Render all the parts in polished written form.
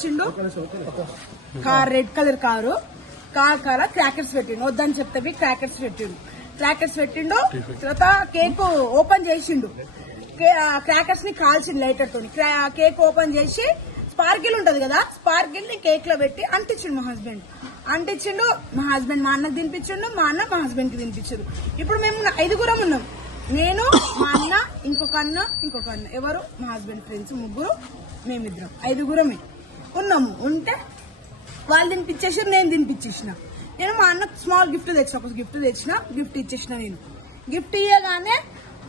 వచ్చిండు, car red colour car, car crackers పెట్టిండు, వద్దని చెప్తే క్రాకర్స్ పెట్టిండు. తర్వాత కేక్ ఓపెన్ చేసిండు, క్రాకర్స్ ని కాల్చిండు లైటర్ తోని. కేక్ ఓపెన్ చేసి స్పార్కిల్ ఉంటది కదా, స్పార్కిల్ ని కేక్ లో పెట్టి అంటించిండు. మా హస్బెండ్ మా అన్నకు తినిపించిండు, మా అన్న మా హస్బెండ్ కి తినిపించారు. ఇప్పుడు మేము 5 ఉన్నాం, నేను, మా అన్న, ఇంకొక అన్న. ఎవరు? మా హస్బెండ్ ఫ్రెండ్స్ 3, మేమిద్దరం 5 ఉన్నాము. ఉంటే వాళ్ళు తినిపించేసారు, నేను తినిపించేసిన. నేను మా అన్నకు స్మాల్ గిఫ్ట్ తెచ్చిన, గిఫ్ట్ ఇచ్చేసిన. నేను గిఫ్ట్ ఇయ్యగానే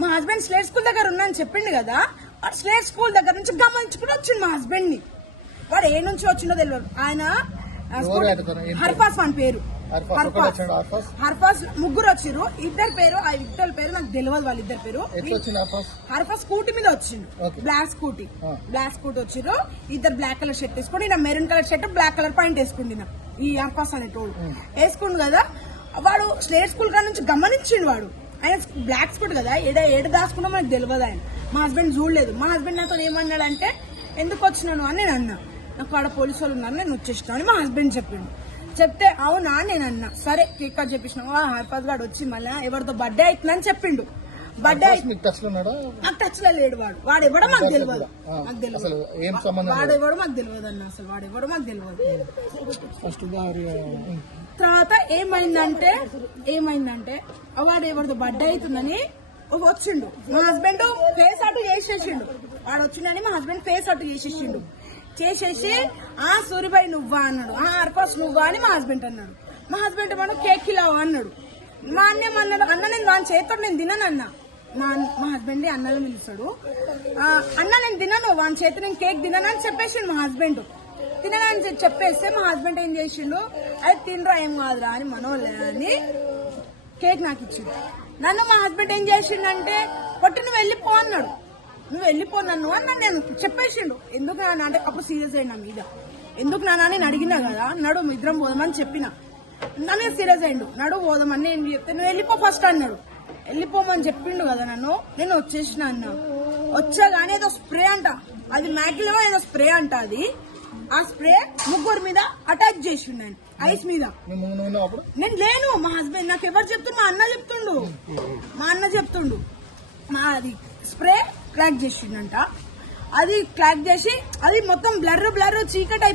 మా హస్బెండ్ స్లేట్ స్కూల్ దగ్గర ఉన్నాను చెప్పిండు కదా, వాడు స్లేట్ స్కూల్ దగ్గర నుంచి గమనించుకుని వచ్చిండు మా హస్బెండ్ ని. వాడు ఏ నుంచి వచ్చిందో తెలియదు. ఆయన హర్ఫాస్ అని పేరు, హర్ఫాస్ 3 వచ్చిర్రు. ఇద్దరు పేరు నాకు తెలియదు, వాళ్ళిద్దరు పేరు. హర్ఫాస్ స్కూటీ మీద వచ్చిండు, బ్లాక్ స్కూటీ వచ్చిర్రు. ఇద్దరు బ్లాక్ కలర్ షర్ట్ వేసుకుని, నా maroon colour shirt black colour pant వేసుకుంటున్నా. ఈ హర్ఫాస్ అనేటోడు వేసుకుండు కదా, వాడు స్లేట్ స్కూల్ కాడ నుంచి గమనించిండు. వాడు ఆయన బ్లాక్ స్కూటీ కదా, ఏడ దాచుకున్నా మనకు తెలియదు. ఆయన మా హస్బెండ్ చూడలేదు. మా హస్బెండ్ నాతో ఏమన్నాడంటే, ఎందుకు వచ్చినాను అని నేను అన్నా. నాకు ఆడ పోలీసు వాళ్ళు ఉన్నారు, నేను వచ్చేసినా అని మా హస్బెండ్ చెప్తే అవునా నేను అన్నా. సరే కేక్ కట్ చేపించిన. హర్ఫాజ్ గాడు వచ్చి మళ్ళీ ఎవరితో బర్త్డే అవుతుందని చెప్పిండు. బర్త్డే నాకు టచ్ లో లేడు. వాడు ఎవడో మాకు తెలియదు అన్న, అసలు వాడెవడో మాకు తెలియదు. తర్వాత ఏమైందంటే వాడు ఎవరితో బర్త్డే అవుతుందని వచ్చిండు. మా హస్బెండ్ ఫేస్ అటు చేసేసిండు. వాడు వచ్చిండని మా హస్బెండ్ ఫేస్ అటు చేసేసి సూరిబాయ్ నువ్వా అన్నాడు, హర్ఫాస్ నువ్వా అని మా హస్బెండ్ అన్నాడు. మా హస్బెండ్ మనం కేక్ కిలావా అన్నాడు. మా అన్నాడు, అన్న నేను వాని చేతితో నేను తిననన్నా. మా హస్బెండ్ అన్నలో పిలుస్తాడు. అన్న నేను తినను, వాని చేతి నేను కేక్ తిననని చెప్పేసిండు మా హస్బెండ్. తిననని చెప్పేస్తే మా హస్బెండ్ ఏం చేసిండు, అది తినరా ఏం కాదురా అని మనోళ్ళే అని కేక్ నాకు ఇచ్చిండు. నన్ను మా హస్బెండ్ ఏం చేసిండంటే, కొట్టి నువ్వు వెళ్ళిపో అన్నాడు. నువ్వు వెళ్ళిపో నన్ను అని నేను చెప్పేసిండు. ఎందుకు నాన్న అంటే అప్పుడు సీరియస్ అయ్యిండు నా మీద. ఎందుకు నాన్న నేను అడిగినా కదా, నడు ఇద్దరం పోదామని చెప్పిన. నన్ను సీరియస్ అయ్యిండు, నడు పోదామని నేను చెప్తే నువ్వు వెళ్ళిపో ఫస్ట్ అన్నాడు. వెళ్ళిపోమని చెప్పిండు కదా నన్ను. నేను వచ్చేసిన అన్న. వచ్చాగానే ఏదో స్ప్రే అంట, అది మ్యాగ్లో ఏదో స్ప్రే అంట. అది ఆ స్ప్రే 3 మీద అటాక్ చేసిండు ఆయన, ఐస్ మీద. నేను లేను. మా హస్బెండ్ నాకు ఎవరు చెప్తుండు, మా అన్న చెప్తుండు. అది స్ప్రే క్రాక్ చేసిండంట. అది క్రాక్ చేసి అది మొత్తం బ్లర్ చీకటి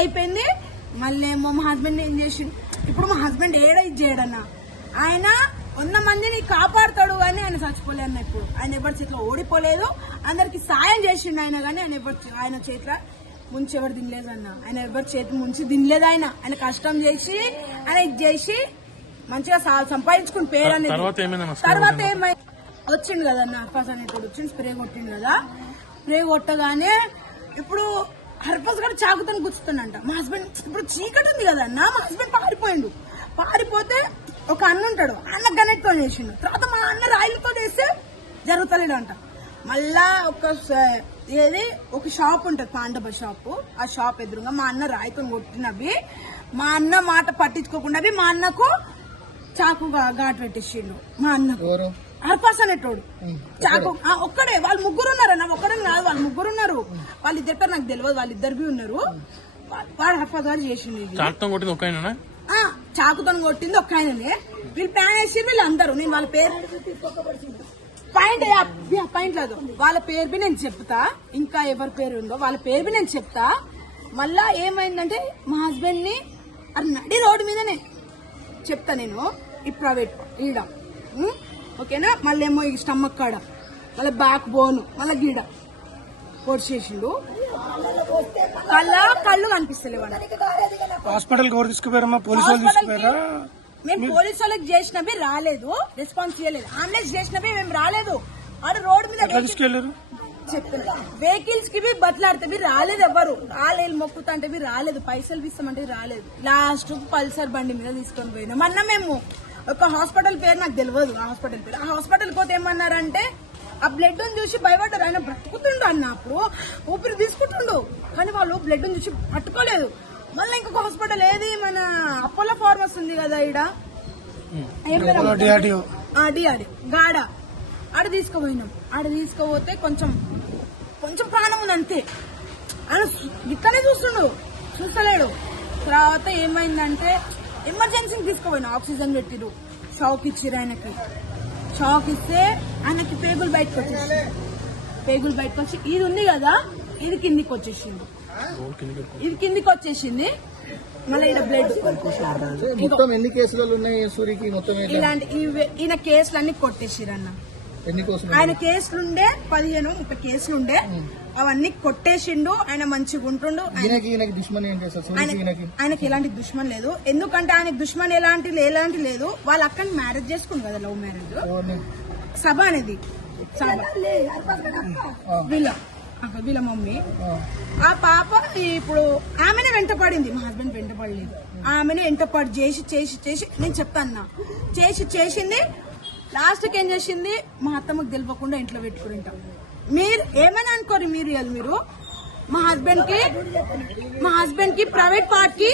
అయిపోయింది. మళ్ళీ ఏమో మా హస్బెండ్ ఏం చేసిండు, ఇప్పుడు మా హస్బెండ్ ఇది చేయడన్నా, ఆయన 100 మందిని కాపాడుతాడు కానీ ఆయన చచ్చిపోలే అన్న. ఇప్పుడు ఆయన ఎవరి చేతిలో ఓడిపోలేదు, అందరికి సాయం చేసిండు ఆయన. కానీ ఆయన చేతిలో ముంచి ఎవరు తినలేదు అన్న. ఆయన ఎవరి చేతి ముంచి తినలేదు. ఆయన కష్టం చేసి ఆయన ఇది చేసి మంచిగా సంపాదించుకుని పేరు అనేది. తర్వాత ఏమైంది, వచ్చిండు కదా అన్న హర్ఫాస్ అనేటోడు వచ్చిండు, స్ప్రే కొట్టిండు కదా. స్ప్రే కొట్టగానే ఇప్పుడు హర్ఫాస్ కూడా చాకుతో గుచ్చుతుండంట. మా హస్బెండ్ ఇప్పుడు చీకటి ఉంది కదా అన్న, మా హస్బెండ్ పారిపోతే ఒక అన్న ఉంటాడు, అన్న గనెట్తో చేసిండు. తర్వాత మా అన్న రాయిలతో చేస్తే జరుగుతలేడంట. మళ్ళా ఒక షాప్ ఉంటది, పాండవ షాప్. ఆ షాప్ ఎదురుగా మా అన్న రాయితో కొట్టినవి, మా అన్న మాట పట్టించుకోకుండా మా అన్నకు చాకు ఘాటు పెట్టేసిండు. మా అన్నకు హర్ఫాస్ అనేటోడు చాకు ఒక్కడే. వాళ్ళు 3 ఉన్నారు అన్న, ఒక్కడని కాదు, వాళ్ళు 3 ఉన్నారు. వాళ్ళిద్దరి పేరు నాకు తెలియదు, వాళ్ళిద్దరు ఉన్నారు. వాడు హర్ఫాస్ గారు చేసిండు. చాకుతో కొట్టింది ఒక ఆయననే. వీళ్ళు ప్లాన్ వేసి వీళ్ళందరూ, నేను వాళ్ళ పేరు పాయింట్ లేదు, వాళ్ళ పేరు బి నేను చెప్తా. ఇంకా ఎవరి పేరు ఉందో వాళ్ళ పేరు బి నేను చెప్తా. మళ్ళా ఏమైందంటే మా హస్బెండ్ ని నడి రోడ్డు మీదనే చెప్తా నేను, ఈ ప్రైవేట్ ఈడ ఓకేనా. మళ్ళీ ఏమో ఈ స్టమక్ కాడ, మళ్ళీ బ్యాక్ బోన్, మళ్ళీ గీడ పొడిచేసిండు. కళ్ళు కనిపిస్తలేవు. హాస్పిటల్ తీసుకుపోయారమ్మా, పోలీసు వాళ్ళు తీసుకుపోయారా? మేము పోలీసు వాళ్ళకి చేసినవి రాలేదు, రెస్పాన్స్ చేయలేదు. ఆంబులెన్స్ చేసినవి మేము రాలేదు. వాడు రోడ్డు మీద చెప్పిన వెహికల్స్ కి బట్లాడితే రాలేదు. ఎవరు రాలేదు, మొక్కుతుంటే రాలేదు, పైసలు ఇస్తామంటే రాలేదు. లాస్ట్ పల్సర్ బండి మీద తీసుకొని పోయినాం అన్న. మేము ఒక హాస్పిటల్ పేరు నాకు తెలియదు, ఆ హాస్పిటల్ పోతే ఏమన్నారంటే, ఆ బ్లడ్ చూసి భయపడ్డారు. ఆయన బ్రతుకుతుండు అన్న, అప్పుడు ఊపిరి తీసుకుంటుండు. కానీ వాళ్ళు బ్లడ్ చూసి పట్టుకోలేదు. మళ్ళీ ఇంకొక హాస్పిటల్ ఏది మన అపోలో ఫార్మస్ ఉంది కదా ఈడ, గాడ, ఆడ తీసుకుపోయినాం. ఆడ తీసుకుపోతే కొంచెం ప్రాణం ఉంది అంతే. ఆయన ఇక్కడే చూస్తలేడు. తర్వాత ఏమైందంటే ఎమర్జెన్సీకి తీసుకుపోయిన ఆక్సిజన్ పెట్టిరు, షాక్ ఇచ్చిరు ఆయనకి. షాక్ ఇస్తే ఆయనకి పేగులు బయటకు వచ్చి ఇది ఉంది కదా, ఇది కిందికి వచ్చేసింది. మళ్ళీ ఇక్కడ బ్లడ్. మొత్తం ఎన్ని కేసులు ఉన్నాయి సూరికి? మొత్తం ఇలాంటి ఈయన కేసులన్నీ కొట్టేసిరన్న. ఎన్ని కేసులు? ఆయన కేసులుండే 15-30 కేసులుండే, అవన్నీ కొట్టేసిండు. ఆయన మంచిగా ఉంటుండు. ఆయనకి ఎలాంటి దుష్మన్ లేదు. ఎందుకంటే ఆయనకి దుష్మన్ ఎలాంటి లేదు. వాళ్ళ అక్కని మ్యారేజ్ చేసుకుంది కదా, లవ్ మ్యారేజ్. సభ అనేది వీళ్ళ మమ్మీ. ఆ పాప ఇప్పుడు ఆమెనే వెంటపడింది, మా హస్బెండ్ వెంటపడలేదు. ఆమెనే వెంటపడి చేసి నేను చెప్తాను, చేసింది. లాస్ట్ కి ఏం చేసింది, మా అత్తమ్మకు తెలియకుండా ఇంట్లో పెట్టుకుని ఉంటాం. మీరు ఏమైనా అనుకోరు, మీరు మా హస్బెండ్ కి ప్రైవేట్ పార్ట్ కి